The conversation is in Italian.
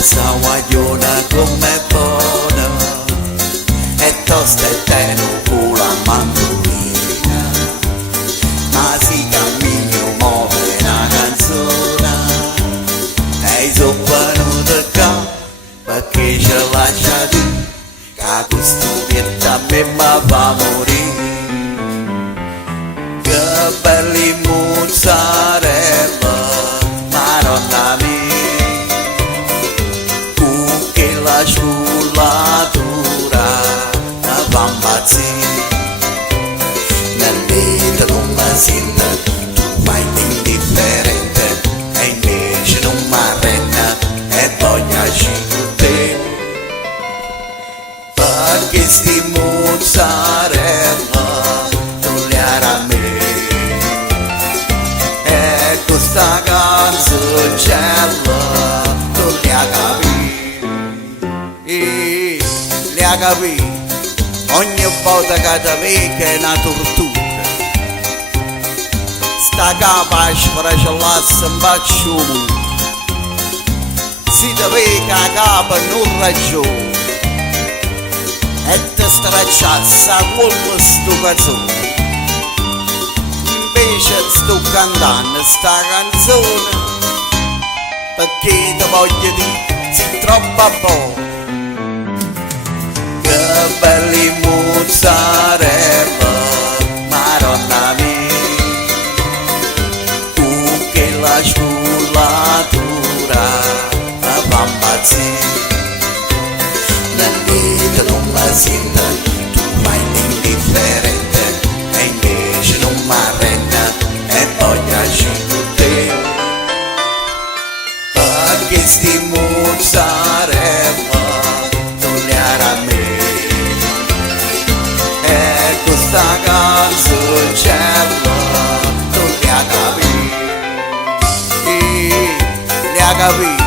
sa guagliona come buona e tosta e teno con la mandolina, ma si cammino muove una canzone e soppano da capo perché ce lascia tu che questo pietta a me ma va morire. Che belli mozzarella maronna mia, con che la scullatura va impazzire. Nel vita non mi sento, tu fai l'indifferente e invece non mi arrenda e voglio uscire con te. Perché sti mozzarella togliere a me e questa canzoncella tu li ha capito, ogni volta che ti vedi che è una tortura, sta capace per celarsi un bacio, si ti vedi che a capo non ragiona e ti stracciassa quello sto canzone. Invece sto cantando sta canzone perché ti voglio dire sei troppo buona. Che belli mozzarella maronna mia, con che la scullatura va impazzire. Nel vita non mi sento, tu fai l'indifferente e invece non mi arrenda e voglio uscire con te. Perché sti mozzarella togliere a me e questa canzoncella tu li ha capito,